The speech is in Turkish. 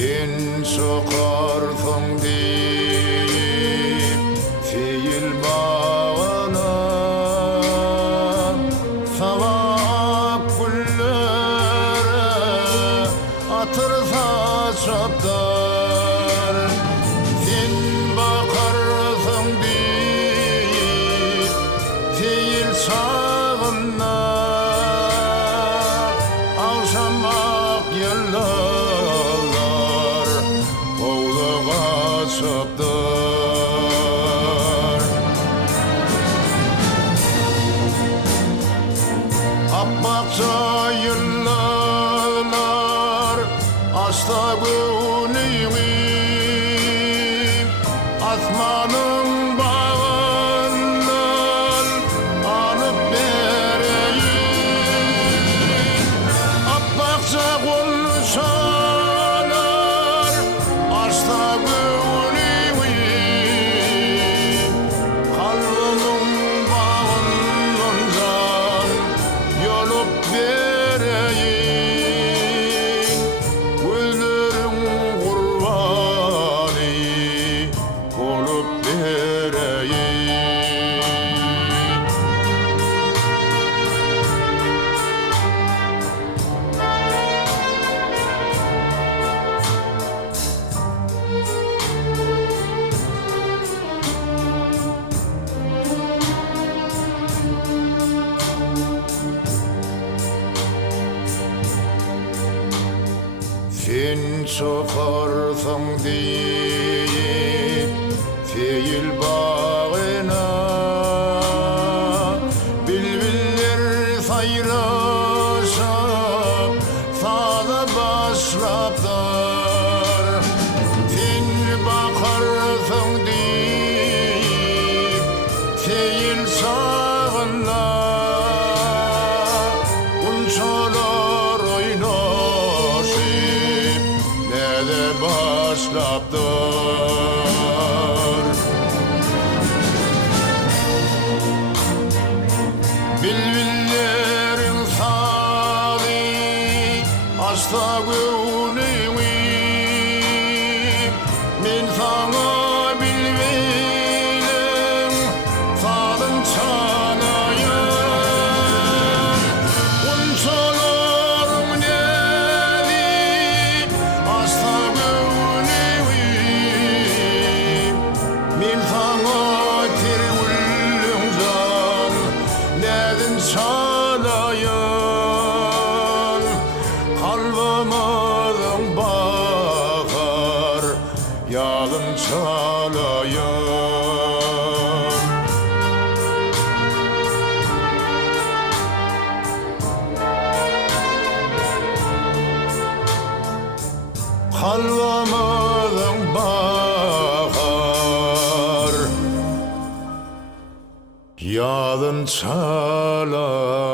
Sen sokarsın deyip fil bağına savak güllere atırsa çaptar. Sen bakarsın deyip fil sağına akşamak yıllar çaptar. Apakça yıllar asta gönlümü asmanın bağından anıp vereyim. Apakça konuşanlar asta gönlümü kalbimin bağından yolup vereyim. Gözlerim kurbanı olup vereyim. Sen sokarsın deyip fil bağına bülbüller sayrışıp sağda başlaplar. Sen bakarsın deyip fil sağına unçalar oynaşıp nede başlaptır. Bülbüllerin sağlı asta gönlümü men sana bilmedim sağın çanayım. Unçalarım nedi asta gönlümü men sana tergüllüm can nedin çalayım. Kalbimden bakar yalın çalayım. Kalbimden bakar yalın çalayım.